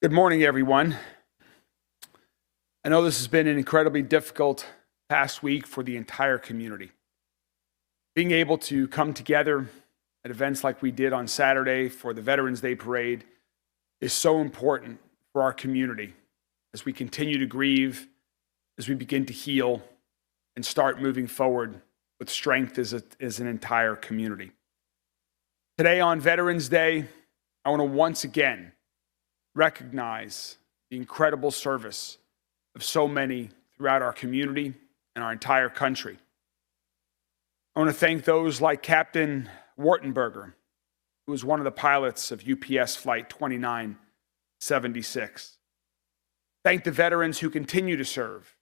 Good morning, everyone. I know this has been an incredibly difficult past week for the entire community. Being able to come together at events like we did on Saturday for the Veterans Day Parade is so important for our community as we continue to grieve, as we begin to heal, and start moving forward with strength as an entire community. Today on Veterans Day, I want to once again recognize the incredible service of so many throughout our community and our entire country. I want to thank those like Captain Wartenberger, who was one of the pilots of UPS Flight 2976. Thank the veterans who continue to serve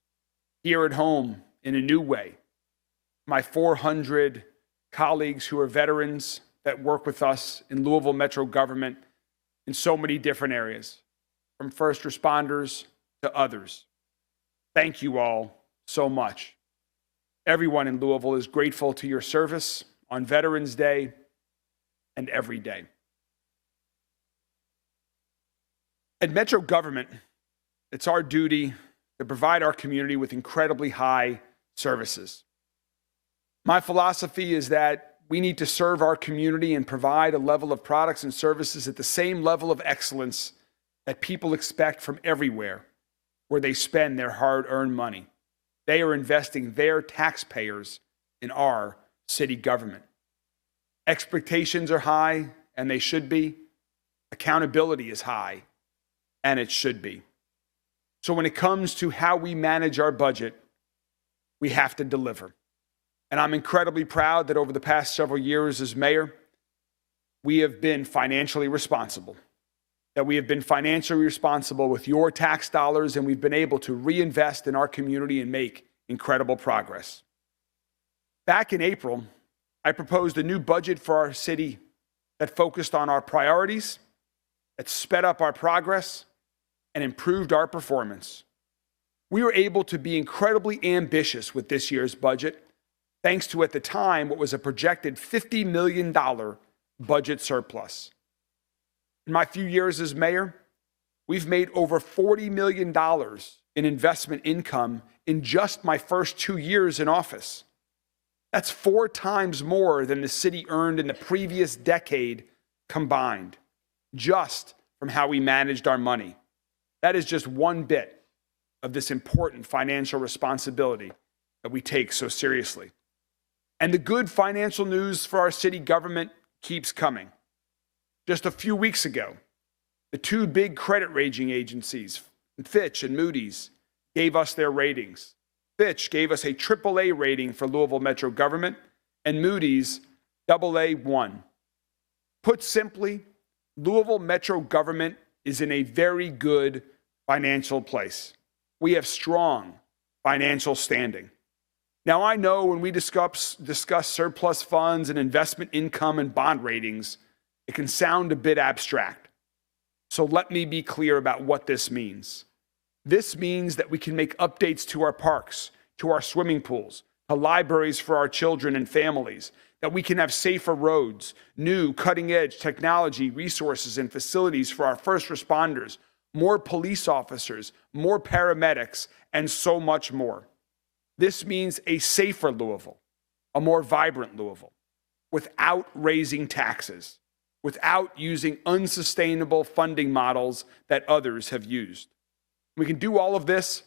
here at home in a new way. My 400 colleagues who are veterans that work with us in Louisville Metro government in so many different areas, from first responders to others. Thank you all so much. Everyone in Louisville is grateful to your service on Veterans Day and every day. At Metro government, it's our duty to provide our community with incredibly high services. My philosophy is that we need to serve our community and provide a level of products and services at the same level of excellence that people expect from everywhere where they spend their hard-earned money. They are investing their taxpayers in our city government. Expectations are high, and they should be. Accountability is high, and it should be. So when it comes to how we manage our budget, we have to deliver. And I'm incredibly proud that over the past several years as mayor, we have been financially responsible. That we have been financially responsible with your tax dollars, and we've been able to reinvest in our community and make incredible progress. Back in April, I proposed a new budget for our city that focused on our priorities, that sped up our progress, and improved our performance. We were able to be incredibly ambitious with this year's budget, thanks to, at the time, what was a projected $50 million budget surplus. In my few years as mayor, we've made over $40 million in investment income in just my first 2 years in office. That's 4 times more than the city earned in the previous decade combined, just from how we managed our money. That is just one bit of this important financial responsibility that we take so seriously. And the good financial news for our city government keeps coming. Just a few weeks ago, the 2 big credit rating agencies, Fitch and Moody's, gave us their ratings. Fitch gave us a AAA rating for Louisville Metro government, and Moody's AA1. Put simply, Louisville Metro government is in a very good financial place. We have strong financial standing. Now, I know when we discuss surplus funds and investment income and bond ratings, it can sound a bit abstract. So let me be clear about what this means. This means that we can make updates to our parks, to our swimming pools, to libraries for our children and families, that we can have safer roads, new cutting-edge technology, resources, and facilities for our first responders, more police officers, more paramedics, and so much more. This means a safer Louisville, a more vibrant Louisville, without raising taxes, without using unsustainable funding models that others have used. We can do all of this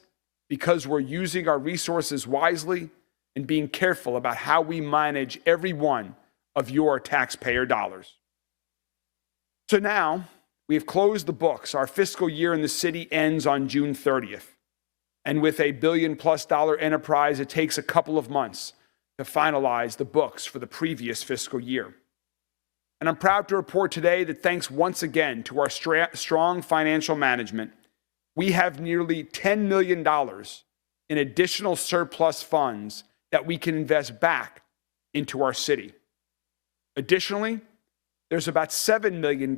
because we're using our resources wisely and being careful about how we manage every one of your taxpayer dollars. So now, we have closed the books. Our fiscal year in the city ends on June 30th. And with a $1 billion+ enterprise, it takes a couple of months to finalize the books for the previous fiscal year. And I'm proud to report today that thanks once again to our strong financial management, we have nearly $10 million in additional surplus funds that we can invest back into our city. Additionally, there's about $7 million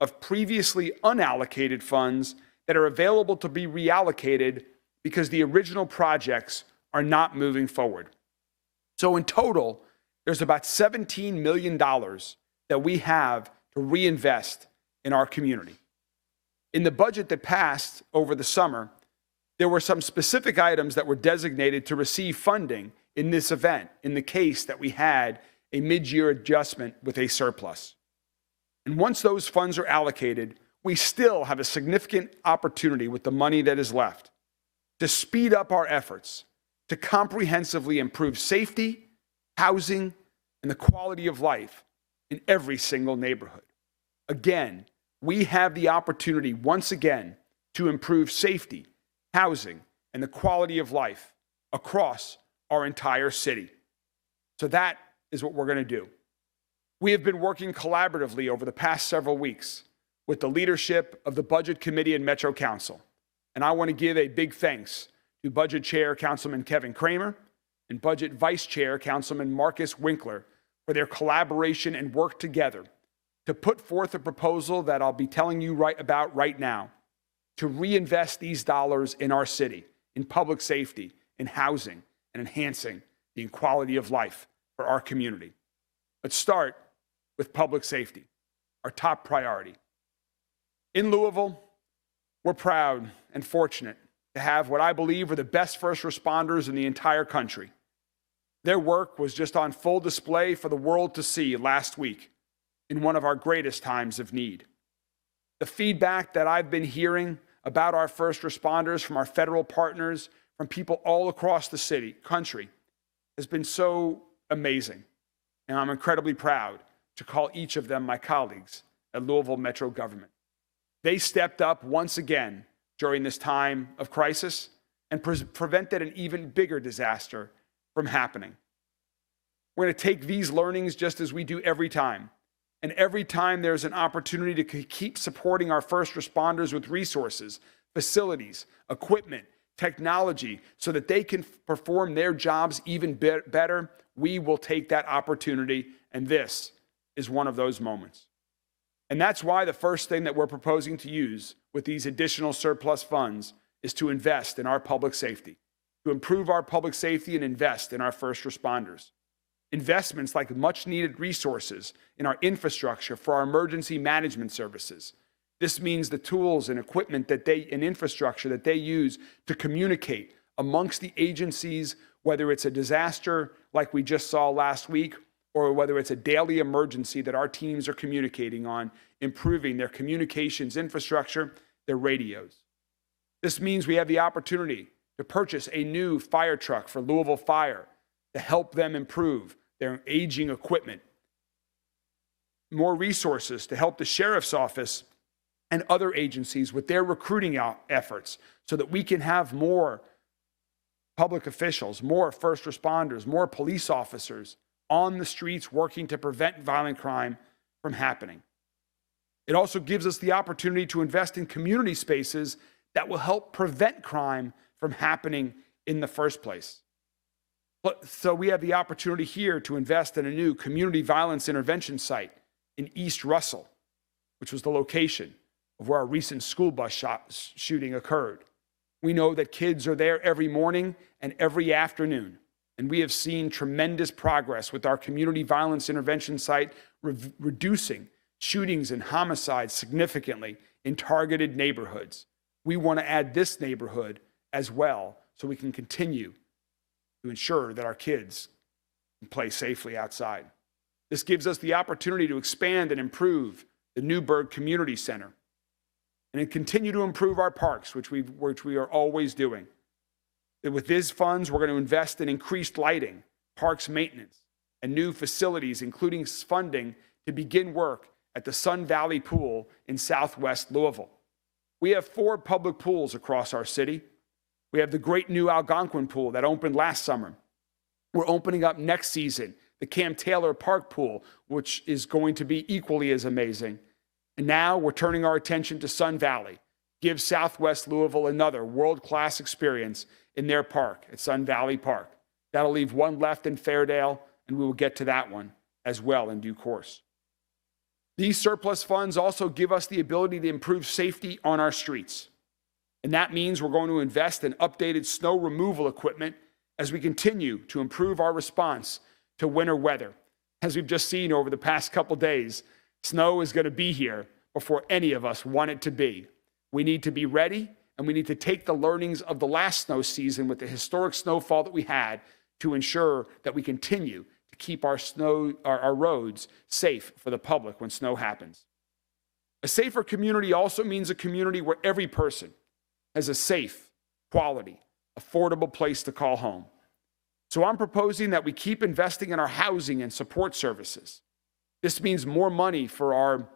of previously unallocated funds that are available to be reallocated because the original projects are not moving forward. So in total, there's about $17 million that we have to reinvest in our community. In the budget that passed over the summer, there were some specific items that were designated to receive funding in this event, in the case that we had a mid-year adjustment with a surplus. And once those funds are allocated, we still have a significant opportunity with the money that is left to speed up our efforts to comprehensively improve safety, housing, and the quality of life in every single neighborhood. Again, we have the opportunity once again to improve safety, housing, and the quality of life across our entire city. So that is what we're going to do. We have been working collaboratively over the past several weeks with the leadership of the Budget Committee and Metro Council. And I want to give a big thanks to Budget Chair Councilman Kevin Kramer and Budget Vice Chair Councilman Marcus Winkler for their collaboration and work together to put forth a proposal that I'll be telling you about right now to reinvest these dollars in our city, in public safety, in housing, and enhancing the quality of life for our community. Let's start with public safety, our top priority. In Louisville, we're proud and fortunate to have what I believe are the best first responders in the entire country. Their work was just on full display for the world to see last week in one of our greatest times of need. The feedback that I've been hearing about our first responders from our federal partners, from people all across the country, has been so amazing. And I'm incredibly proud to call each of them my colleagues at Louisville Metro government. They stepped up once again during this time of crisis and prevented an even bigger disaster from happening. We're going to take these learnings just as we do every time. And every time there's an opportunity to keep supporting our first responders with resources, facilities, equipment, technology, so that they can perform their jobs even better, we will take that opportunity, and this is one of those moments. And that's why the first thing that we're proposing to use with these additional surplus funds is to invest in our public safety, to improve our public safety and invest in our first responders. Investments like much needed resources in our infrastructure for our emergency management services. This means the tools and equipment and infrastructure that they use to communicate amongst the agencies, whether it's a disaster like we just saw last week, or whether it's a daily emergency that our teams are communicating on, improving their communications infrastructure, their radios. This means we have the opportunity to purchase a new fire truck for Louisville Fire to help them improve their aging equipment. More resources to help the sheriff's office and other agencies with their recruiting efforts so that we can have more public officials, more first responders, more police officers on the streets working to prevent violent crime from happening. It also gives us the opportunity to invest in community spaces that will help prevent crime from happening in the first place. So we have the opportunity here to invest in a new community violence intervention site in East Russell, which was the location of where our recent school bus shooting occurred. We know that kids are there every morning and every afternoon, and we have seen tremendous progress with our community violence intervention site, reducing shootings and homicides significantly in targeted neighborhoods. We want to add this neighborhood as well so we can continue to ensure that our kids can play safely outside. This gives us the opportunity to expand and improve the Newburgh Community Center and continue to improve our parks, which we are always doing. And with these funds, we're going to invest in increased lighting, parks maintenance, and new facilities, including funding to begin work at the Sun Valley Pool in Southwest Louisville. We have 4 public pools across our city. We have the great new Algonquin pool that opened last summer. We're opening up next season the Cam Taylor Park pool, which is going to be equally as amazing. And now we're turning our attention to Sun Valley, give Southwest Louisville another world-class experience in their park at Sun Valley Park. That'll leave one left in Fairdale, and we will get to that one as well in due course. These surplus funds also give us the ability to improve safety on our streets. And that means we're going to invest in updated snow removal equipment as we continue to improve our response to winter weather. As we've just seen over the past couple days, snow is going to be here before any of us want it to be. We need to be ready, and we need to take the learnings of the last snow season with the historic snowfall that we had to ensure that we continue to keep our roads safe for the public when snow happens. A safer community also means a community where every person has a safe, quality, affordable place to call home. So I'm proposing that we keep investing in our housing and support services. This means more money for our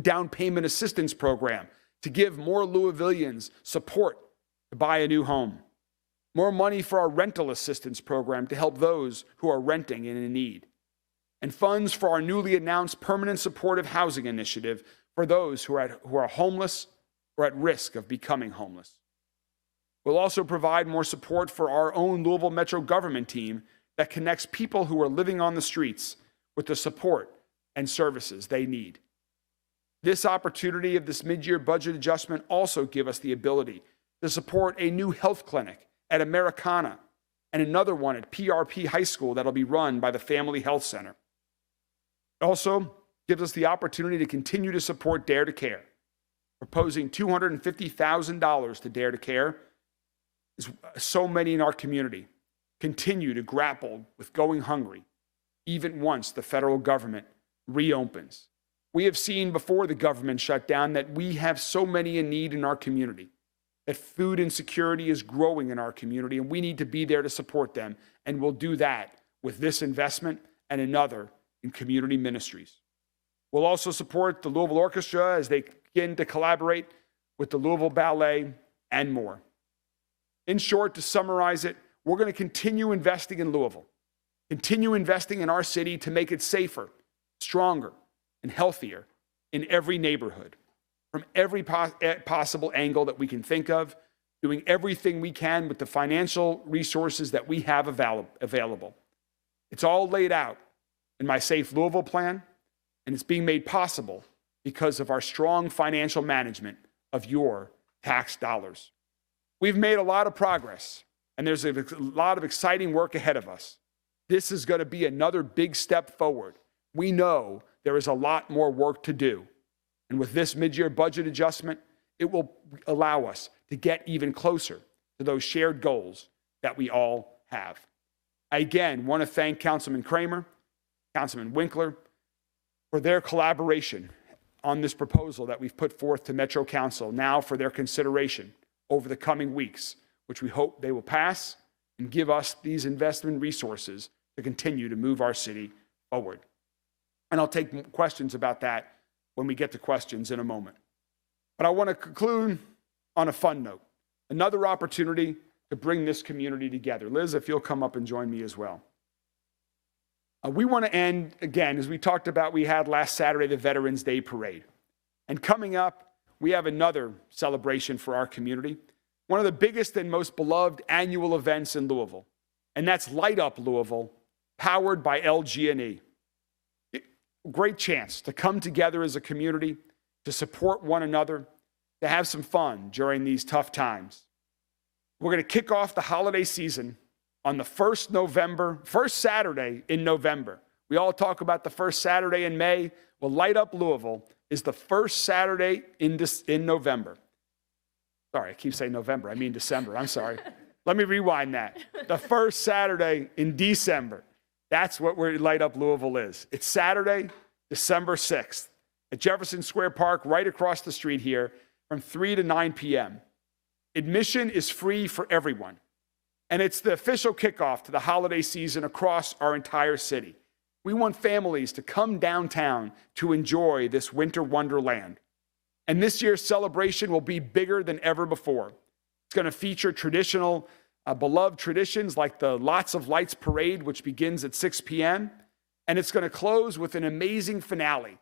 down payment assistance program to give more Louisvillians support to buy a new home. More money for our rental assistance program to help those who are renting and in need. And funds for our newly announced permanent supportive housing initiative for those who are homeless or at risk of becoming homeless. We'll also provide more support for our own Louisville Metro government team that connects people who are living on the streets with the support and services they need. This opportunity of this mid-year budget adjustment also give us the ability to support a new health clinic at Americana and another one at PRP High School that'll be run by the Family Health Center. It also gives us the opportunity to continue to support Dare to Care, proposing $250,000 to Dare to Care. So many in our community continue to grapple with going hungry, even once the federal government reopens. We have seen before the government shut down that we have so many in need in our community, that food insecurity is growing in our community, and we need to be there to support them. And we'll do that with this investment and another in community ministries. We'll also support the Louisville Orchestra as they begin to collaborate with the Louisville Ballet and more. In short, to summarize it, we're going to continue investing in Louisville, continue investing in our city to make it safer, stronger, and healthier in every neighborhood, from every possible angle that we can think of, doing everything we can with the financial resources that we have available. It's all laid out in my Safe Louisville plan, and it's being made possible because of our strong financial management of your tax dollars. We've made a lot of progress, and there's a lot of exciting work ahead of us. This is going to be another big step forward. We know there is a lot more work to do. And with this mid-year budget adjustment, it will allow us to get even closer to those shared goals that we all have. I again want to thank Councilman Kramer, Councilman Winkler, for their collaboration on this proposal that we've put forth to Metro Council now for their consideration over the coming weeks, which we hope they will pass and give us these investment resources to continue to move our city forward. And I'll take questions about that when we get to questions in a moment. But I want to conclude on a fun note, another opportunity to bring this community together. Liz, if you'll come up and join me as well. We want to end, again, as we talked about, we had last Saturday the Veterans Day Parade. And coming up, we have another celebration for our community, one of the biggest and most beloved annual events in Louisville, and that's Light Up Louisville, powered by LG&E. Great chance to come together as a community, to support one another, to have some fun during these tough times. We're going to kick off the holiday season on the first Saturday in November. We all talk about the first Saturday in May. Well, Light Up Louisville is the first Saturday in November. Sorry, I keep saying November. I mean December. I'm sorry. Let me rewind that. The first Saturday in December. That's what Light Up Louisville is. It's Saturday, December 6th at Jefferson Square Park, right across the street here, from 3 to 9 p.m. Admission is free for everyone. And it's the official kickoff to the holiday season across our entire city. We want families to come downtown to enjoy this winter wonderland. And this year's celebration will be bigger than ever before. It's going to feature traditional, beloved traditions like the Lots of Lights Parade, which begins at 6 p.m. And it's going to close with an amazing finale.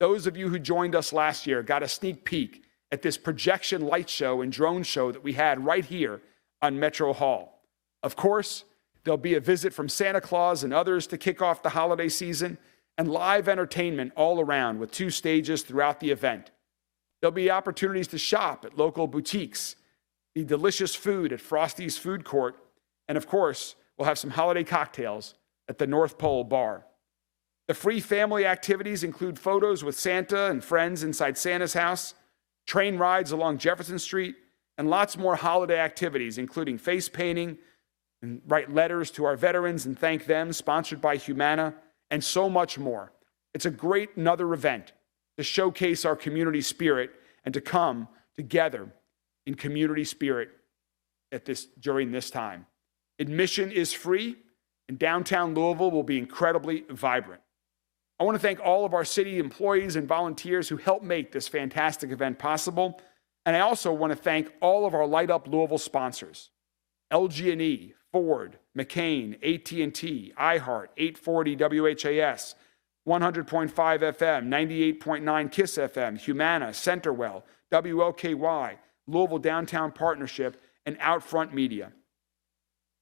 Those of you who joined us last year got a sneak peek at this projection light show and drone show that we had right here on Metro Hall. Of course, there'll be a visit from Santa Claus and others to kick off the holiday season, and live entertainment all around with 2 stages throughout the event. There'll be opportunities to shop at local boutiques, eat delicious food at Frosty's Food Court, and of course, we'll have some holiday cocktails at the North Pole Bar. The free family activities include photos with Santa and friends inside Santa's house, train rides along Jefferson Street, and lots more holiday activities, including face painting and write letters to our veterans and thank them, sponsored by Humana, and so much more. It's a great another event to showcase our community spirit and to come together in community spirit during this time. Admission is free, and downtown Louisville will be incredibly vibrant. I want to thank all of our city employees and volunteers who helped make this fantastic event possible. And I also want to thank all of our Light Up Louisville sponsors: LG&E, Ford, McCain, AT&T, iHeart, 840 WHAS, 100.5 FM, 98.9 KISS FM, Humana, Centerwell, WLKY, Louisville Downtown Partnership, and Outfront Media.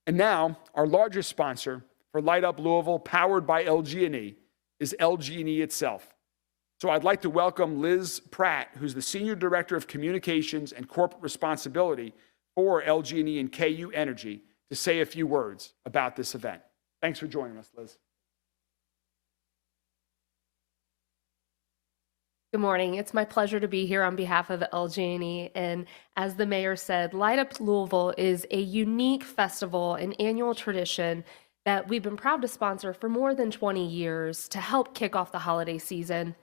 And now, our largest sponsor for Light Up Louisville, powered by LG&E, is LG&E itself. So I'd like to welcome Liz Pratt, who's the Senior Director of Communications and Corporate Responsibility for LG&E and KU Energy, to say a few words about this event. Thanks for joining us, Liz. Good morning. It's my pleasure to be here on behalf of LG&E. And as the mayor said, Light Up Louisville is a unique festival, an annual tradition that we've been proud to sponsor for more than 20 years to help kick off the holiday season.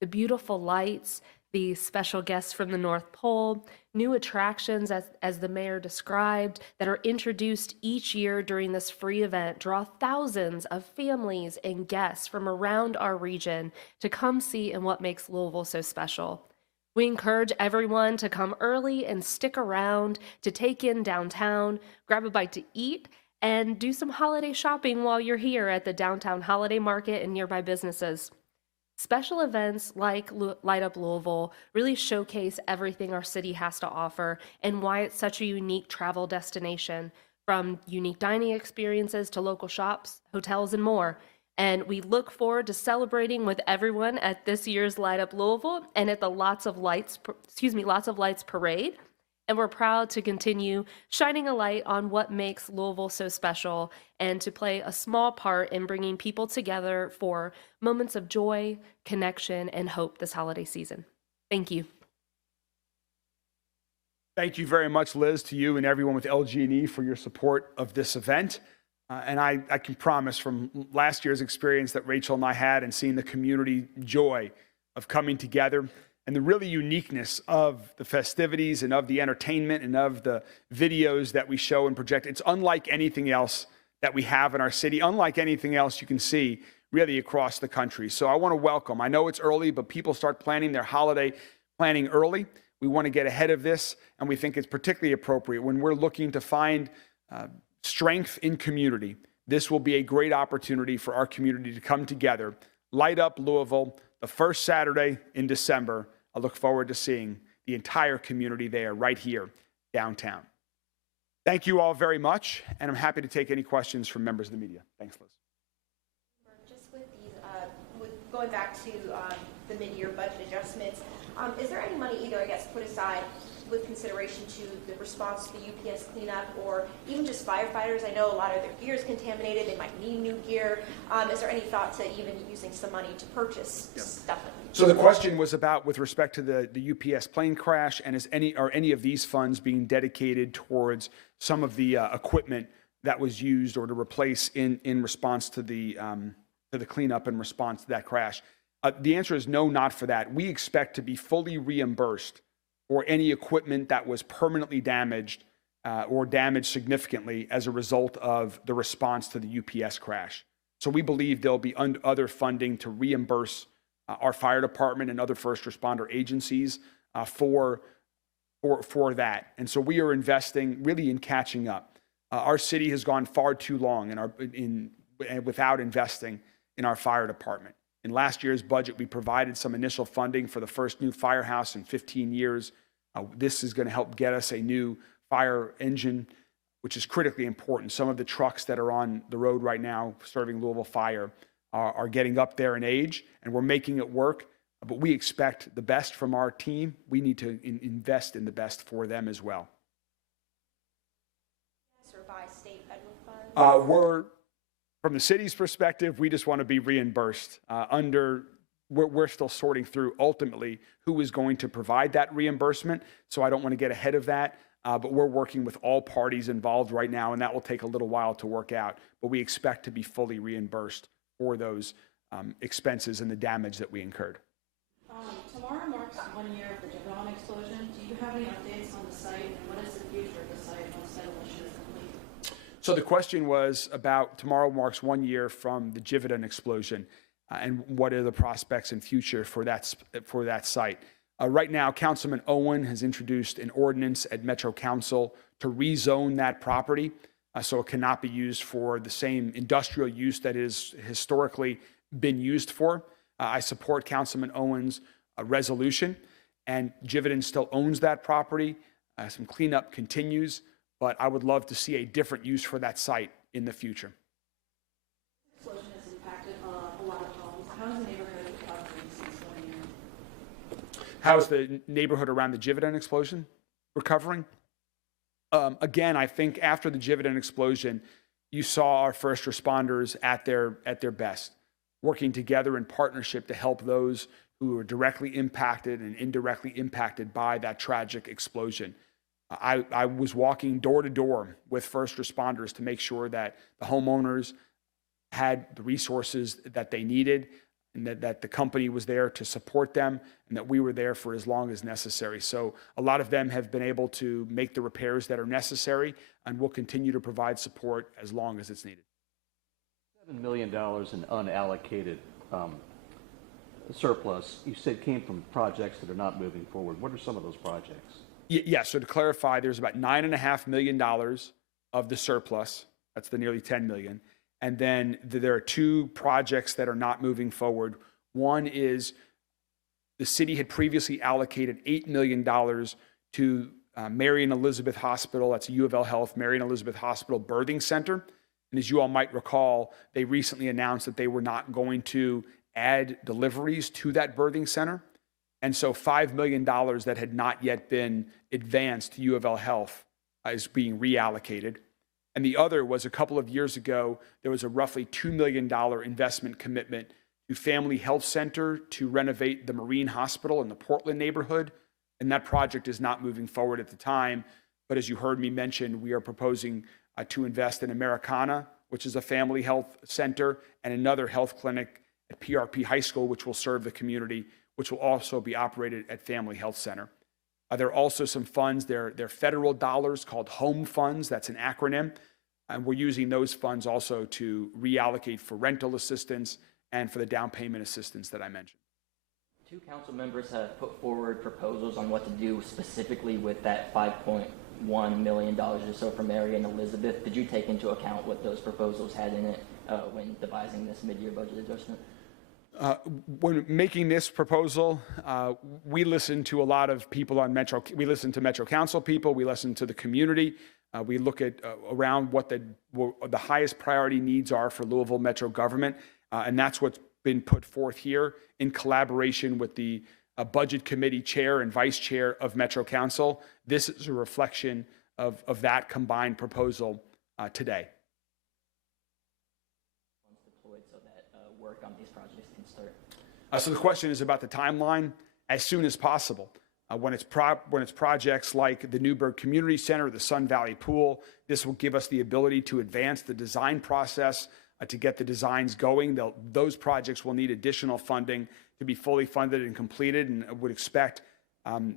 The beautiful lights, the special guests from the North Pole, new attractions, as the mayor described, that are introduced each year during this free event draw thousands of families and guests from around our region to come see and what makes Louisville so special. We encourage everyone to come early and stick around to take in downtown, grab a bite to eat, and do some holiday shopping while you're here at the downtown holiday market and nearby businesses. Special events like Light Up Louisville really showcase everything our city has to offer and why it's such a unique travel destination, from unique dining experiences to local shops, hotels, and more. And we look forward to celebrating with everyone at this year's Light Up Louisville and at the Lots of Lights Parade. And we're proud to continue shining a light on what makes Louisville so special and to play a small part in bringing people together for moments of joy, connection, and hope this holiday season. Thank you. Thank you very much, Liz, to you and everyone with LG&E for your support of this event. And I can promise from last year's experience that Rachel and I had and seeing the community joy of coming together and the really uniqueness of the festivities and of the entertainment and of the videos that we show and project. It's unlike anything else that we have in our city, unlike anything else you can see really across the country. So I want to welcome, I know it's early, but people start planning their holiday planning early. We want to get ahead of this, and we think it's particularly appropriate when we're looking to find strength in community. This will be a great opportunity for our community to come together. Light Up Louisville, the first Saturday in December. I look forward to seeing the entire community there right here downtown. Thank you all very much, and I'm happy to take any questions from members of the media. Thanks, Liz. Just with these, going back to the mid-year budget adjustments, is there any money either, I guess, put aside with consideration to the response to the UPS cleanup, or even just firefighters? I know a lot of their gear is contaminated. They might need new gear. Is there any thought to even using some money to purchase stuff? So the question was about with respect to the UPS plane crash, and are any of these funds being dedicated towards some of the equipment that was used or to replace in response to the cleanup in response to that crash? The answer is no, not for that. We expect to be fully reimbursed for any equipment that was permanently damaged or damaged significantly as a result of the response to the UPS crash. So we believe there'll be other funding to reimburse our fire department and other first responder agencies for that. And so we are investing really in catching up. Our city has gone far too long without investing in our fire department. In last year's budget, we provided some initial funding for the first new firehouse in 15 years. This is going to help get us a new fire engine, which is critically important. Some of the trucks that are on the road right now serving Louisville Fire are getting up there in age, and we're making it work. But we expect the best from our team. We need to invest in the best for them as well. Or by state federal funds? From the city's perspective, we just want to be reimbursed under we're still sorting through ultimately who is going to provide that reimbursement. So I don't want to get ahead of that. But we're working with all parties involved right now, and that will take a little while to work out. But we expect to be fully reimbursed for those expenses and the damage that we incurred. Tomorrow marks 1 year of the Javon explosion. Do you have any updates on the site, and what is the future of the site once demolition is complete? So the question was about tomorrow marks 1 year from the Givaudan explosion, and what are the prospects and future for that site. Right now, Councilman Owen has introduced an ordinance at Metro Council to rezone that property so it cannot be used for the same industrial use that is historically been used for. I support Councilman Owen's resolution, and Givaudan still owns that property. Some cleanup continues, but I would love to see a different use for that site in the future. The explosion has impacted a lot of homes. How is the neighborhood recovering since 1 year? How is the neighborhood around the Givaudan explosion recovering? Again, I think after the Givaudan explosion, you saw our first responders at their best, working together in partnership to help those who were directly impacted and indirectly impacted by that tragic explosion. I was walking door to door with first responders to make sure that the homeowners had the resources that they needed, and that the company was there to support them, and that we were there for as long as necessary. So a lot of them have been able to make the repairs that are necessary, and we'll continue to provide support as long as it's needed. $7 million in unallocated surplus, you said came from projects that are not moving forward. What are some of those projects? Yeah, so to clarify, there's about $9.5 million of the surplus. That's the nearly $10 million. And then there are two projects that are not moving forward. One is the city had previously allocated $8 million to Marion Elizabeth Hospital. That's a U of L Health, Marion Elizabeth Hospital Birthing Center. And as you all might recall, they recently announced that they were not going to add deliveries to that birthing center. And so $5 million that had not yet been advanced to U of L Health is being reallocated. And the other was a couple of years ago, there was a roughly $2 million investment commitment to Family Health Center to renovate the Marine Hospital in the Portland neighborhood. And that project is not moving forward at the time. But as you heard me mention, we are proposing to invest in Americana, which is a family health center, and another health clinic at PRP High School, which will serve the community, which will also be operated at Family Health Center. There are also some funds, they're federal dollars called home funds, that's an acronym, and we're using those funds also to reallocate for rental assistance and for the down payment assistance that I mentioned. Two council members have put forward proposals on what to do specifically with that $5.1 million or so for Mary and Elizabeth. Did you take into account what those proposals had in it when devising this mid-year budget adjustment? When making this proposal, we listened to a lot of people on Metro. We listened to Metro Council people. We listened to the community. We look at around what the highest priority needs are for Louisville Metro government, and that's what's been put forth here in collaboration with the Budget Committee Chair and Vice Chair of Metro Council. This is a reflection of that combined proposal today. So that work on these projects can start. So the question is about the timeline. As soon as possible. When it's projects like the Newburgh Community Center, the Sun Valley Pool, this will give us the ability to advance the design process, to get the designs going. Those projects will need additional funding to be fully funded and completed, and I would expect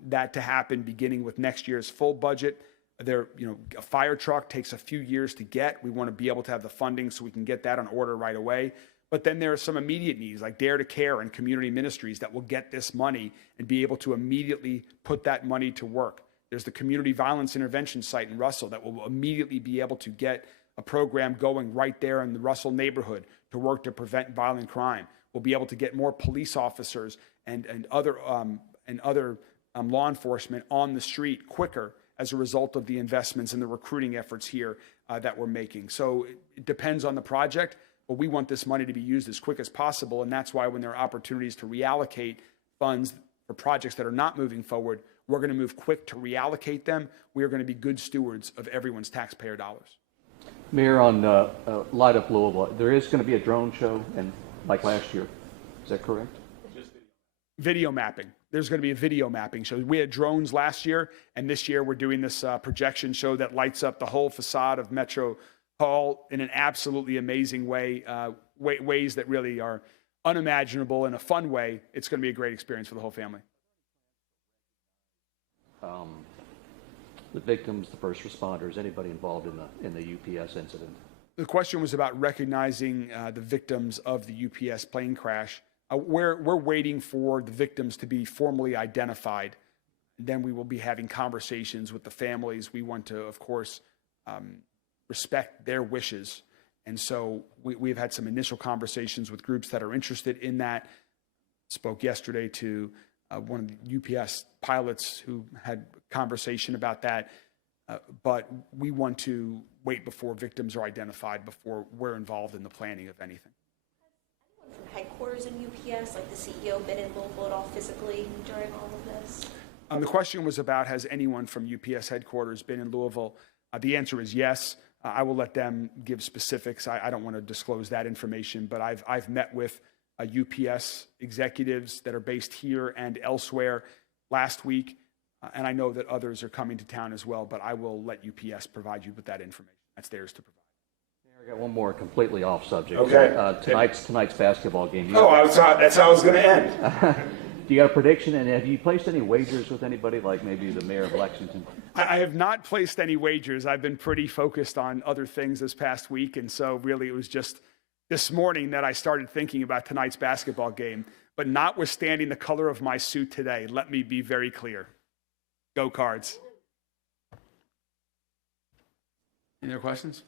that to happen beginning with next year's full budget. A fire truck takes a few years to get. We want to be able to have the funding so we can get that on order right away. But then there are some immediate needs like Dare to Care and community ministries that will get this money and be able to immediately put that money to work. There's the community violence intervention site in Russell that will immediately be able to get a program going right there in the Russell neighborhood to work to prevent violent crime. We'll be able to get more police officers and other law enforcement on the street quicker as a result of the investments and the recruiting efforts here that we're making. So it depends on the project. But we want this money to be used as quick as possible, and that's why when there are opportunities to reallocate funds for projects that are not moving forward, we're going to move quick to reallocate them. We are going to be good stewards of everyone's taxpayer dollars. Mayor, on Light Up Louisville, there is going to be a drone show, and like last year. Is that correct? Video mapping. There's going to be a video mapping show. We had drones last year, and this year we're doing this projection show that lights up the whole facade of Metro Hall in an absolutely amazing way, ways that really are unimaginable in a fun way. It's going to be a great experience for the whole family. The victims, the first responders, anybody involved in the UPS incident? The question was about recognizing the victims of the UPS plane crash. We're waiting for the victims to be formally identified. Then we will be having conversations with the families. We want to, of course, respect their wishes. And so we've had some initial conversations with groups that are interested in that. Spoke yesterday to one of the UPS pilots who had conversation about that. But we want to wait before victims are identified, before we're involved in the planning of anything. Has anyone from headquarters in UPS, like the CEO, been in Louisville at all physically during all of this? The question was about, has anyone from UPS headquarters been in Louisville? The answer is yes. I will let them give specifics. I don't want to disclose that information, but I've met with UPS executives that are based here and elsewhere last week, and I know that others are coming to town as well, but I will let UPS provide you with that information. That's theirs to provide. I got one more completely off subject. Okay. Tonight's basketball game. That's how I was going to end. Do you got a prediction, and have you placed any wagers with anybody, like maybe the mayor of Lexington? I have not placed any wagers. I've been pretty focused on other things this past week, and so really it was just this morning that I started thinking about tonight's basketball game. But notwithstanding the color of my suit today, let me be very clear. Go Cards. Any other questions?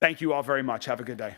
Thank you all very much. Have a good day.